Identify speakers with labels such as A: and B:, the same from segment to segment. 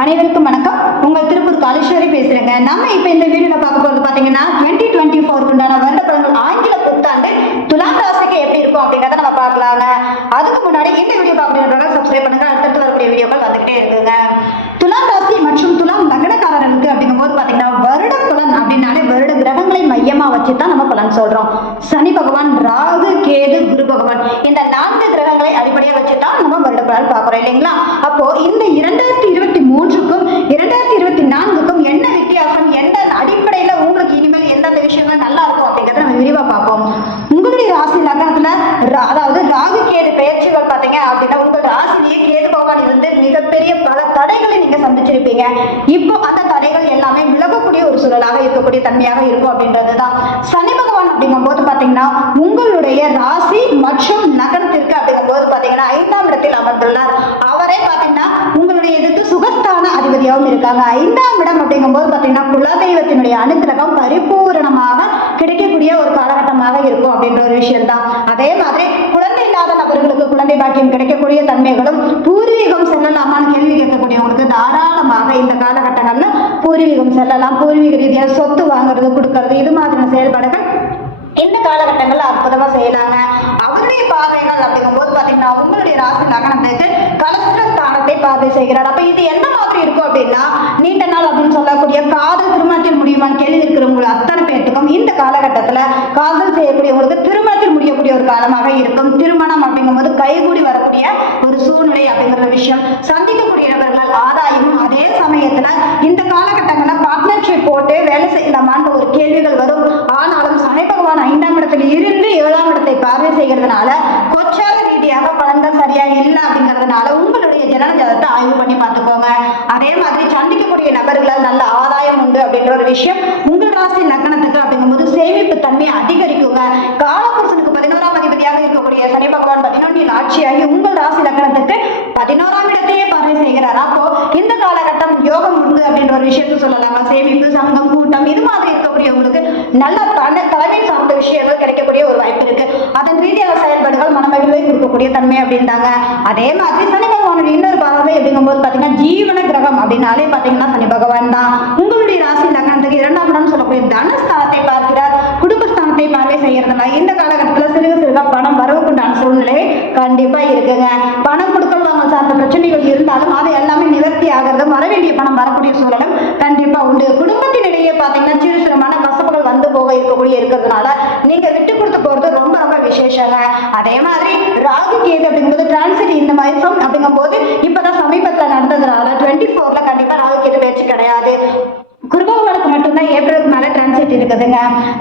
A: அனைவருக்கும் வணக்கம். உங்கள் திருப்பூர் காலேஸ்வரி பேசுறேங்க. நம்ம இப்போ இந்த வீடியோல பார்க்க போறது பாத்தீங்கன்னா டுவெண்ட்டி டுவெண்ட்டி ஃபோருக்கு உண்டான வருட பலன்கள் ஆங்கில புத்தாண்டு துலாம் ராசிக்கு எப்படி இருக்கும் அப்படிங்கறத நம்ம பார்க்கலாங்க. அதுக்கு முன்னாடி இந்த வீடியோ பார்க்கறதுக்காக சப்ஸ்கிரைப் பண்ணுங்க. அடுத்தடுத்து வரக்கூடிய வீடியோக்கள் வந்துகிட்டே இருக்குங்க. துலாம் ராசி மற்றும் துலாம் லக்னக்காரர்களுக்கு அப்படிங்கும்போது பாத்தீங்கன்னா வருட புலன் அப்படின்னாலே வருட கிரகங்களை மையமா வச்சு தான் நம்ம பலன் சொல்றோம். சனி பகவான் ராகு கேது குரு பகவான் இந்த நான்கு கிரகங்களை அடிப்படையா வச்சு தான் நம்ம வருட பலன் பார்க்குறோம் இல்லைங்களா? அப்போ இந்த இரண்டாயிரத்தி இருபத்தி மூன்றுக்கும் இரண்டாயிரத்தி இருபத்தி நான்குக்கும் என்ன வித்தியாசம் எந்த அடிப்படையில உங்களுக்கு இனிமேல் எந்தெந்த விஷயங்கள் நல்லா இருக்கும் அப்படிங்கறத நம்ம விரிவா பார்ப்போம் உங்களுடைய ராசி லக்னத்துல ரா- அதாவது ராகு கேது பெயர்ச்சிகள் பார்த்தீங்க அப்படின்னா உங்கள் ராசிலேயே கேது பகவான் இருந்து மிகப்பெரிய பல தடைகளை நீங்க சந்திச்சிருப்பீங்க. இப்போ அந்த தடைகள் எல்லாமே விலகக்கூடிய ஒரு சூழலாக இருக்கக்கூடிய தன்மையாக இருக்கும் அப்படின்றதுதான். சனி பகவான் அப்படிங்கும்போது பாத்தீங்கன்னா உங்களுடைய ராசி மற்றும் நகரத்திற்கு அப்படிங்கும்போது பாத்தீங்கன்னா ஐந்தாம் இடத்தில் அமர்ந்துள்ளார். அவரே பாத்தீங்கன்னா உங்களுடைய இதுக்கு சுகஸ்தான அதிபதியாகவும் இருக்காங்க. ஐந்தாம் இடம் அப்படிங்கும்போது பாத்தீங்கன்னா குலதெய்வத்தினுடைய அனுகிரகம் பரிபூரணமாக கிடைக்கக்கூடிய ஒரு காலகட்டமாக இருக்கும் அப்படின்ற ஒரு விஷயம் தான் அதே மாதிரி குழந்தை இல்லாத நபர்களுக்கு குழந்தை பாக்கியம் கிடைக்கக்கூடிய தன்மைகளும் பூர்வீகம் செல்லலாமான்னு கேள்வி கேட்கக்கூடியவங்களுக்கு தாராளமாக இந்த காலகட்டங்கள்ல பூர்வீகம் செல்லலாம். பூர்வீக ரீதியாக சொத்து வாங்குறது கொடுக்கறது இது மாதிரியான செயல்பாடுகள் இந்த காலகட்டங்கள்ல அற்புதமா செய்யலாங்க. அவருடைய பார்வைகள் அப்படிங்கும்போது பாத்தீங்கன்னா உங்களுடைய ராசி லக்னத்துக்கு கலஸ்திர ஸ்தானத்தை பார்வை செய்கிறார். அப்ப இது என்ன மாதிரி இருக்கும் அப்படின்னா நீண்ட நாள் அப்படின்னு சொல்லக்கூடிய காதல் திருமணத்தில் முடியுமான்னு கேள்வி இருக்கிறவங்க இந்த காலகட்டத்துல காதல் செய்யக்கூடியவங்களுக்கு திருமணத்தில் முடியக்கூடிய ஒரு காலமாக இருக்கும். திருமணம் அப்படிங்கும்போது கைகூடி வரக்கூடிய ஒரு சூழ்நிலை அப்படிங்கிற விஷயம். சந்திக்கக்கூடிய நபர்கள் ஆதாயமும் அதே சமயத்துல இந்த காலகட்டங்களில் பார்ட்னர்ஷிப் போட்டு வேலை செய்யலாமான்ற ஒரு கேள்விகள் வரும். ஆனாலும் சனி பகவான் ஐந்தாம் இடத்துல இருந்து ஏழாம் இடத்தை பார்வை செய்கிறதுனால கொச்சார ரீதியாக பலன்கள் சரியாக இல்லை அப்படிங்கிறதுனால உங்களுடைய ஜனன ஆய்வு பண்ணி பார்த்துக்கோங்க. அதே மாதிரி சந்திக்கக்கூடிய நபர்களால் நல்ல ஆதாயம் உண்டு அப்படின்ற ஒரு விஷயம். உங்கள் ராசி லக்னத்துக்கு சேமிப்பு தன்மை அதிகரிக்குங்க. காலபுருஷனுக்கு பதினோராம் அதிபதியாக இருக்கக்கூடிய சனி பகவான் பதினொன்றில் ஆட்சியாகி உங்கள் ராசி லக்னத்துக்கு பதினோராம் இடத்தையே பார்வை செய்கிறார். அப்போ இந்த காலகட்டம் யோகம் உண்டு அப்படின்ற ஒரு விஷயத்த சொல்லலாங்க. சேமிப்பு சங்கம் கூட்டம் இது மாதிரி இருக்கக்கூடியவங்களுக்கு நல்ல தன தலைமை சார்ந்த விஷயங்கள் கிடைக்கக்கூடிய ஒரு வாய்ப்பு இருக்கு. அதன் ரீதியாக செயல்பாடுகள் மனமகிழ்வை கொடுக்கக்கூடிய தன்மை அப்படின்றாங்க. அதே மாதிரி சனி பகவானுடைய இன்னொரு பார்வை அப்படிங்கும்போது பாத்தீங்கன்னா ஜீவன கிரகம் அப்படின்னாலே பாத்தீங்கன்னா சனி பகவான் தான். உங்களுடைய ராசி லக்னத்துக்கு இரண்டாம் இடம் சொல்லக்கூடிய தனஸ்தான பார்க்கிறார் குடும்பஸ்தானத்தை பார்வை செய்யறதுனால இந்த காலகட்டத்தில் சிறுக சிறுக பணம் வரவுக்குண்டான சூழ்நிலை கண்டிப்பா இருக்குங்க. பணம் கொடுக்கல் வாங்கல் சார்ந்த பிரச்சனைகள் இருந்தாலும் அது எல்லாமே நிவர்த்தி ஆகிறது வர வேண்டிய பணம் வரக்கூடிய சூழலும் கண்டிப்பா உண்டு. குடும்பத்தினிடையே பாத்தீங்கன்னா சிறு சிறு கசப்புகள் வந்து போக இருக்கக்கூடிய இருக்கிறதுனால நீங்க விட்டு கொடுத்து போறது ரொம்ப ரொம்ப விசேஷங்க. அதே மாதிரி ராகு கேது அப்படிங்கிறது டிரான்சிட் இந்த மாதம் அப்படிங்கும்போது இப்பதான் சமீபத்துல நடந்ததுனால டுவெண்ட்டி ஃபோர்ல கண்டிப்பா ராகு கேது பேச்சு கிடையாது. குருபகவானுக்கு மட்டும்தான் ஏப்ரலுக்கு மேல டிரான்சிட் இருக்குதுங்க.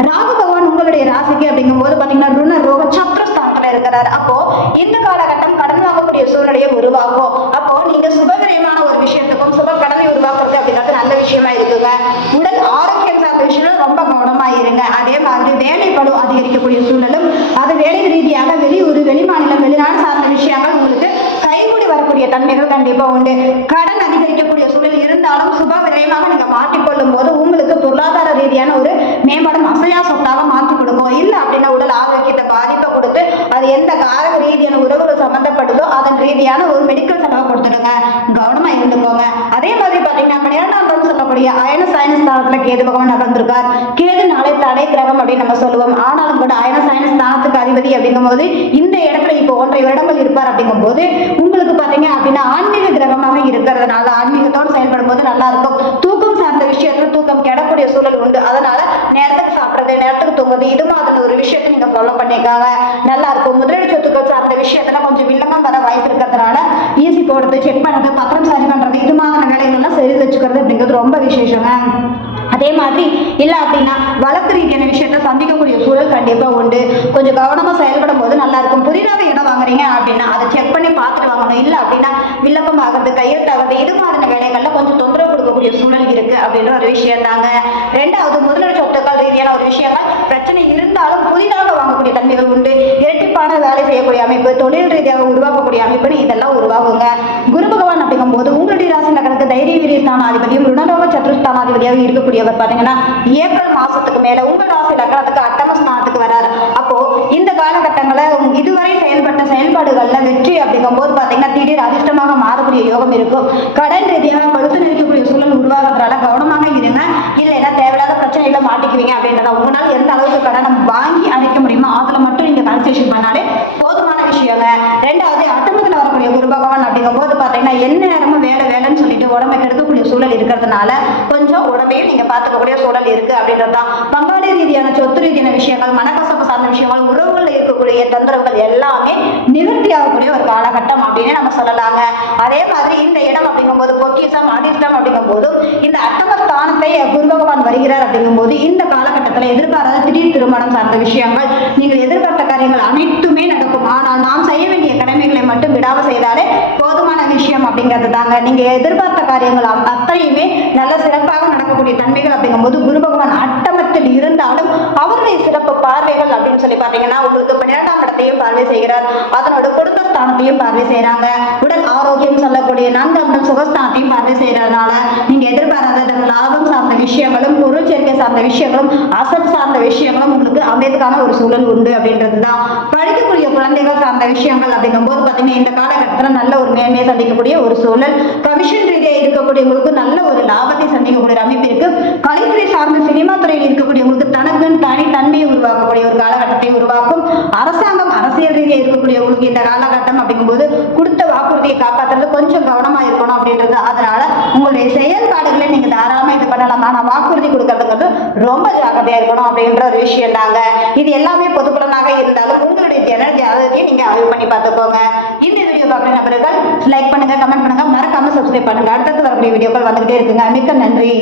A: ராகு பகவான் உங்களுடைய ராசிக்கு அப்படிங்கும்போது பாத்தீங்கன்னா ருண ரோக சத்ருஸ்தானத்துல இருக்கிறார். அப்போ இந்த காலகட்டம் கடன் வாங்கக்கூடிய சூழ்நிலையை உருவாக்கும். அப்போ நீங்க சுபகரியமான ஒரு விஷயத்துக்கும் சுப கடனை உருவாக்குறது அப்படிங்கிறது நல்ல விஷயமா இருக்குங்க. உடல் ஆரோக்கியம் சார்ந்த விஷயம் ரொம்ப கவனமா இருங்க. அதே மாதிரி வேலை அதிகரிக்கக்கூடிய சூழலும் அது வேலை ரீதியாக வெளியூர் வெளிமாநிலம் வெளிநாடு சார்ந்த விஷயங்கள் உங்களுக்கு கைகூடி வரக்கூடிய தன்மைகள் கண்டிப்பா உண்டு. கடன் அதிகரிக்கக்கூடிய சூழல் இருந்தாலும் சுப விரயமாக நீங்க மாற்றிக்கொள்ளும் போது உங்களுக்கு பொருளாதார ரீதியான ஒரு மேம்படும் அசையா சொத்தாக மாற்றி கொடுக்கும் இல்ல அப்படின்னா உடல் ஆரோக்கியத்தை பாதிப்பை கொடுத்து அது எந்த காரக ரீதியான உறவுகள் சம்மந்தப்படுதோ அதன் ரீதியான ஒரு மெடிக்கல் செலவை கொடுத்துடுங்க. கவனமா இருந்துக்கோங்க. அதே மாதிரி பாத்தீங்கன்னா நம்ம இடம் சொல்லக்கூடிய அயன சயன ஸ்தானத்துல கேது பகவான் அமர்ந்திருக்கார். கேது நாளை தடை கிரகம் அப்படின்னு நம்ம சொல்லுவோம். ஆனாலும் கூட அயன சயன ஸ்தானத்துக்கு அதிபதி அப்படிங்கும்போது இந்த இடத்துல இப்போ ஒன்றரை வருடங்கள் இருப்பார் அப்படிங்கும்போது உங்களுக்கு பாத்தீங்க அப்படின்னா ஆன்மீக கிரகமாக இருக்கிறதுனால ஆன்மீகத்தோடு செயல்படும் போது நல்லா இருக்கும். தூக்கம் சார்ந்த விஷயத்துல தூக்கம் கெடக்கூடிய சூழல் உண்டு. அதனால நேரத்துக்கு சாப்பிடுறது நேரத்துக்கு தூங்குறது இது மாதிரி ஒரு விஷயத்தை நீங்க ஃபாலோ பண்ணியிருக்காங்க. நல்லா இருக்கும். முதலீடு சொத்துக்கள் சார்ந்த விஷயத்தெல்லாம் கொஞ்சம் வில்லங்கம் வர வாய்ப்பு இருக்கிறதுனால ஈஸி போடுறது செக் பண்ணுறது பத்திரம் சரி பண்றது இது மாதிரியான வேலைகள்லாம் சரி வச்சுக்கிறது அப்படிங்கிறது ரொம்ப விசேஷங்க. அதே மாதிரி இல்ல அப்படின்னா வழக்கு ரீதியான விஷயத்த சந்திக்கக்கூடிய சூழல் கண்டிப்பா உண்டு. கொஞ்சம் கவனமா செயல்படும் போது நல்லா இருக்கும். புதிதாக இடம் வாங்குறீங்க அப்படின்னா அதை செக் ஆகணும் இல்லை அப்படின்னா வில்லக்கம் ஆகிறது கையெழுத்தாகிறது இது மாதிரியான வேலைகள்ல கொஞ்சம் தொந்தரவு கொடுக்கக்கூடிய சூழல் இருக்கு அப்படின்ற ஒரு விஷயம் தாங்க. ரெண்டாவது முதலீடு சொத்துக்கள் ரீதியான ஒரு விஷயங்கள் பிரச்சனை இருந்தாலும் புதிதாக வாங்கக்கூடிய தன்மைகள் உண்டு. இரட்டிப்பான வேலை செய்யக்கூடிய அமைப்பு தொழில் ரீதியாக உருவாக்கக்கூடிய அமைப்புன்னு இதெல்லாம் உருவாகுங்க. குரு பகவான் அப்படிங்கும் போது உங்களுடைய ராசி நகரத்துக்கு தைரிய வீரஸ்தானாதிபதியும் ருணரோக சத்துருஸ்தானாதிபதியாக இருக்கக்கூடியவர் பாத்தீங்கன்னா ஏப்ரல் மாசத்துக்கு மேல உங்க ராசி நகரத்துக்கு அட்டம ஸ்தானத்துக்கு இந்த காலகட்டங்களை இதுவரை செயல்பட்ட செயல்பாடுகளில் வெற்றி அப்படிங்கும்போது பார்த்தீங்கன்னா திடீர் அதிர்ஷ்டமாக மாறக்கூடிய யோகம் இருக்கும். கடன் ரீதியாக கழுத்து நிற்கக்கூடிய சூழல் உருவாகிறதுனால கவனமாக இருங்க. இல்லைன்னா தேவையில்லாத பிரச்சனைகளை மாட்டிக்குவீங்க அப்படின்றத உங்களால் எந்த அளவுக்கு கடனை வாங்கி அழைக்க முடியுமோ அதுல மட்டும் நீங்கள் கான்சன்ட்ரேஷன் பண்ணாலே போதுமான விஷயங்க. ரெண்டாவது அட்டமத்தில் வரக்கூடிய குரு பகவான் அப்படிங்கும்போது பார்த்தீங்கன்னா என்ன உடம்பை கெடுக்கக்கூடிய சூழல் இருக்கிறதுனால கொஞ்சம் உடம்பையும் நீங்க பார்த்துக்கக்கூடிய சூழல் இருக்கு அப்படின்றது தான். பங்காளி ரீதியான சொத்து ரீதியான விஷயங்கள் மனக்கசப்பு சார்ந்த விஷயங்கள் உறவுகளில் இருக்கக்கூடிய தொந்தரவுகள் எல்லாமே நிவர்த்தி ஆகக்கூடிய ஒரு காலகட்டம் அப்படின்னு நம்ம சொல்லலாங்க. அதே மாதிரி இந்த இடம் அப்படிங்கும்போது பொக்கிசம் அதிர்ஷ்டம் அப்படிங்கும்போது இந்த அட்டம ஸ்தானத்தை குரு பகவான் வருகிறார் அப்படிங்கும்போது இந்த காலகட்டத்தில் எதிர்பாராத திடீர் திருமணம் சார்ந்த விஷயங்கள் நீங்கள் எதிர்பார்த்த காரியங்கள் அனைத்துமே நடக்கும். ஆனால் நாம் செய்ய வேண்டிய கடமைகளை மட்டும் விடாமல் செய்தாலே விஷயம் அப்படிங்கிறது தாங்க. நீங்க எதிர்பார்த்த காரியங்கள் அத்தனையுமே நல்ல சிறப்பாக நடக்கக்கூடிய தன்மைகள் அப்படிங்கும்போது குரு பகவான் அட்டமத்தில் இருந்தாலும் அவருடைய சிறப்பு பார்வைகள் அப்படின்னு சொல்லி பார்த்தீங்கன்னா உங்களுக்கு பன்னிரெண்டாம் இடத்தையும் பார்வை செய்கிறார். அதனோட குடும்பஸ்தானத்தையும் பார்வை செய்கிறாங்க உடல் ஆரோக்கியம் சொல்லக்கூடிய நான்காம் சுகஸ்தானத்தையும் பார்வை செய்யறதுனால நீங்க எதிர்பாராத லாபம் சார்ந்த விஷயங்களும் பொருள் சேர்க்கை சார்ந்த விஷயங்களும் அசல் சார்ந்த விஷயங்களும் உங்களுக்கு அமையதுக்கான ஒரு சூழல் உண்டு அப்படின்றது தான் படிக்கக்கூடிய குழந்தைகள் சார்ந்த விஷயங்கள் அப்படிங்கும்போது பார்த்தீங்கன்னா இந்த காலகட்டத்தில் நல்ல ஒரு மேன்மையை சந்திக்கக்கூடிய ஒரு சூழல். கமிஷன் ரீதியாக இருக்கக்கூடியவங்களுக்கு நல்ல ஒரு லாபத்தை சந்திக்கக்கூடிய அமைப்பு இருக்கு. கலைத்துறை சார்ந்த சினிமா துறையில் இருக்கக்கூடியவங்களுக்கு தனக்குன்னு தனித்தன்மையை உருவாக்கக்கூடிய ஒரு காலகட்டத்தை உருவாக்கும். அரசாங்க அரசியல் ரீதியாக இருக்கக்கூடியவங்களுக்கு இந்த காலகட்டம் அப்படிங்கும்போது கொடுத்த வாக்குறுதியை காப்பாற்றுறது கொஞ்சம் கவனமாக இருக்கணும் அப்படின்றது. அதனால உங்களுடைய செயல்பாடுகளை நீங்கள் தாராளமாக இது பண்ணலாம். ஆனால் வாக்குறுதி கொடுக்கறதுங்கிறது ரொம்ப ஜாக்கிரதையாக இருக்கணும் அப்படின்ற ஒரு விஷயம் தாங்க. இது எல்லாமே பொதுப்பலனாக இருந்தாலும் உங்களுடைய எனர்ஜி அதையும் நீங்க ஆய்வு பண்ணி பார்த்துக்கோங்க. இந்த வீடியோ பார்க்குற நபர்கள் லைக் பண்ணுங்க கமெண்ட் பண்ணுங்க. மறக்காமல் சப்ஸ்கிரைப் பண்ணுங்க. அடுத்தடுத்து வரக்கூடிய வீடியோக்கள் வந்துகிட்டே இருக்குங்க. மிக்க நன்றி.